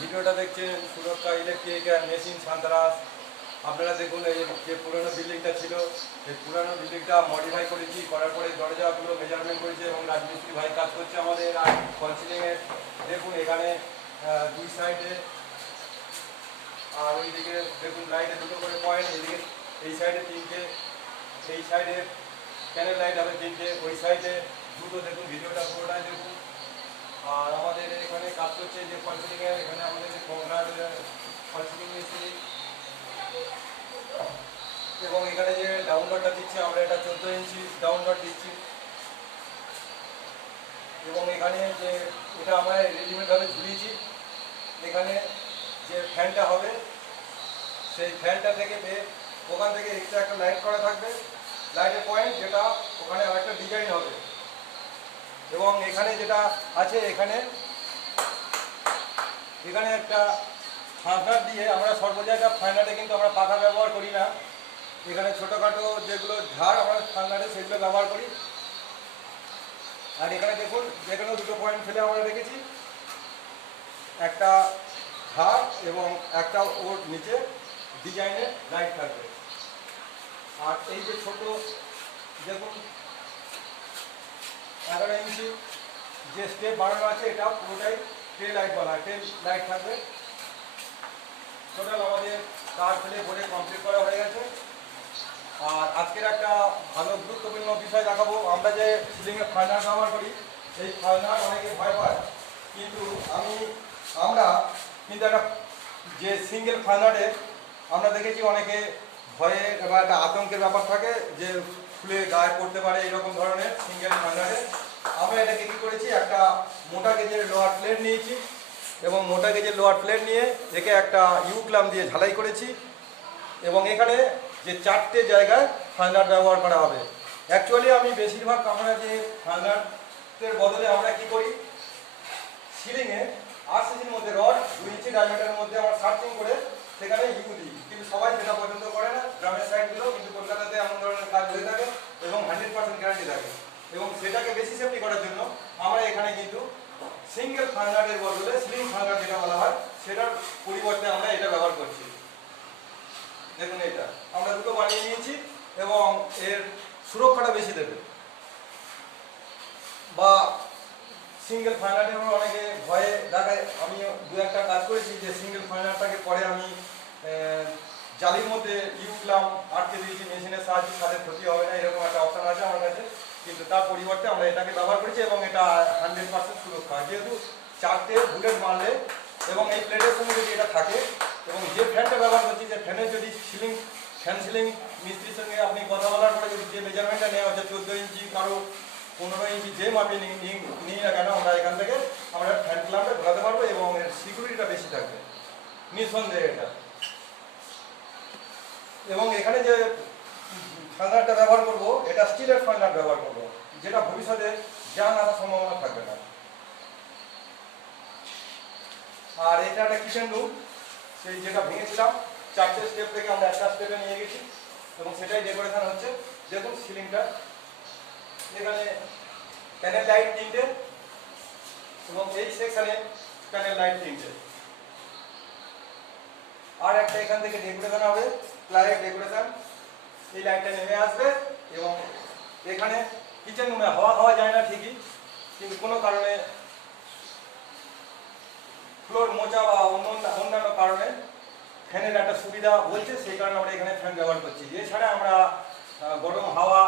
ভিডিওটা দেখছেন সুরক্ষা ইলেকট্রিক অ্যান্ড মেশিন সান্তারাস। আপনারা দেখুন এই যে পুরনো বিল্ডিংটা ছিল, এই পুরনো বিল্ডিংটা মডিফাই করেছি, করার পরে দরজাগুলো মেজারমেন্ট করেছে এবং রাজমিস্ত্রি ভাই কাজ করছে আমাদের আর ফলসিলিংয়ের। দেখুন এখানে দুই সাইডে আর ওইদিকে দেখুন লাইটে দুটো করে পয়েন্ট, এদিকে এই সাইডে তিনটে, এই সাইডে ক্যানেল লাইট হবে তিনটে, ওই সাইডে দুটো। দেখুন ভিডিওটা পুরোটাই দেখুন। আর আমাদের এখানে কাজ করছে যে ফলসিলিংয়ের, এখানে আমাদের যে কংক্রিট ফলসিলিং মিস্ত্রি, এবং এখানে যে ডাউনলোডটা দিচ্ছি আমরা, এটা 14 ইঞ্চি ডাউনলোড দিচ্ছি। এবং এখানে যে এটা আমরা রেডিমেডভাবে ঝুলিয়েছি, এখানে যে ফ্যানটা হবে সেই ফ্যানটা থেকে ওখান থেকে এক্সট্রা একটা লাইট করা থাকবে, লাইটের পয়েন্ট, যেটা ওখানে আরেকটা ডিজাইন হবে। এবং এখানে যেটা আছে এখানে একটা ফাঁকনাট দিয়ে, আমরা সর্ব জায়গায় ফাঁকনাটে কিন্তু আমরা পাখা ব্যবহার করি না, এখানে ছোটোখাটো যেগুলো ঝাড় আমরা ফাঁকনাটে সেগুলো ব্যবহার করি। আর এখানে দেখুন যেখানেও দুটো পয়েন্ট ফেলে আমরা রেখেছি, একটা ঝাড় এবং একটা ওর নিচে ডিজাইনের লাইট থাকবে। আর এই যে ছোট দেখুন 11 ইঞ্চি যে স্টেপ বানানো আছে, এটা পুরোটাই টেল লাইটওয়ালা, টেল লাইট থাকবে। টোটাল আমাদের কাজ ফেলে বলে কমপ্লিট করা হয়ে গেছে। আর আজকের একটা ভালো গুরুত্বপূর্ণ বিষয় দেখাবো। আমরা যে সিলিংয়ে ফাইনার ব্যবহার করি, এই ফাইনার অনেকে ভয় পায়, কিন্তু আমরা কিন্তু একটা যে সিঙ্গেল ফাইনারে আমরা দেখেছি অনেকে ভয়ে বা একটা আতঙ্কের ব্যাপার থাকে যে খুলে গায়ে পড়তে পারে, এরকম ধরনের সিঙ্গেল ফাইনারে আমরা এটাকে কী করেছি, একটা মোটা গেজের লোহার প্লেট নিয়েছি এবং মোটা গেজের লোহার প্লেট নিয়ে একে একটা ইউক্লাম দিয়ে ঝালাই করেছি। এবং এখানে যে 4টে জায়গায় ফাইনার ব্যবহার করা হবে। অ্যাকচুয়ালি আমি বেশিরভাগ আমরা যে ফাইনারের বদলে আমরা কি করি, সিলিংয়ে RCCর মধ্যে রড 2 ইঞ্চি ডায়ামিটারের মধ্যে আমরা সার্চিং করে সেখানে ইউ দিই, কিন্তু সবাই সেটা পছন্দ করে না গ্রামের সাইডগুলো, কিন্তু কলকাতাতে এমন ধরনের কাজ হয়ে থাকে এবং 100% গ্যারান্টি থাকে। এবং সেটাকে বেশি সেফটি করার জন্য আমরা এখানে কিন্তু সিঙ্গেল ফাইনারের বদলে স্লিং ফাইনার যেটা বলা হয়, সেটার পরিবর্তে আমরা এটা ব্যবহার করছি। দেখুন এটা আমরা দুটো বানিয়ে নিয়েছি এবং এর সুরক্ষাটা বেশি দেবে। বা সিঙ্গেল ফাইনারে আমরা অনেকে ভয়ে দেখায়, আমি দু একটা কাজ করেছি যে সিঙ্গেল ফাইনারটাকে পরে আমি জালির মধ্যে ইউক্লাম আটকে দিয়েছি মেশিনের সাহায্যে, তাদের ক্ষতি হবে না, এরকম একটা অপশান আছে আমার কাছে। কিন্তু তার পরিবর্তে আমরা এটাকে ব্যবহার করেছি এবং এটা 100% সুরক্ষা, যেহেতু 4টে বুলেট মারলে এবং এই প্লেটের সঙ্গে যদি এটা থাকে। এবং যে ফ্যানটা ব্যবহার করছি, যে ফ্যানের যদি ফ্যান সিলিং মিস্ত্রির সঙ্গে আপনি কথা বলার পরে যদি যে মেজারমেন্টটা নেওয়া হচ্ছে 14 ইঞ্চি, কারো 15 ইঞ্চি, যে মাপে নিই না কেন, আমরা এখান থেকে আমরা ফ্যান ক্লাম্পটা ঘোরাতে পারবো এবং এর সিকিউরিটিটা বেশি থাকবে নিঃসন্দেহে এটা। এবং এখানে যে ফাইনারটা ব্যবহার করব, এটা স্টিলের ফাইনার ব্যবহার করব, যেটা ভবিষ্যতে জান আসার সম্ভাবনা থাকবে না। আর এটা একটা কিচেন রুম, সেই যেটা ভেঙেছিলাম 4টে স্টেপ থেকে আমরা একটা স্টেপে নিয়ে গেছি এবং সেটাই ডেকোরেশন হচ্ছে। দেখুন সিলিংটা, এখানে প্যানেল লাইট 3টে এবং এই সেকশনে প্যানেল লাইট 3টে। আর একটা এখান থেকে ডেকোরেশন হবে, প্লাইয়ের ডেকোরেশন, এই লাইটটা নেমে আসবে। এবং এখানে কিচেন রুমে হাওয়া খাওয়া যায় না ঠিকই, কিন্তু কোনো কারণে ফ্লোর মোচা বা অন্যান্য কারণে ফ্যানের একটা সুবিধা বলছে, সেই কারণে আমরা এখানে ফ্যান ব্যবহার করছি। এছাড়া আমরা গরম হাওয়া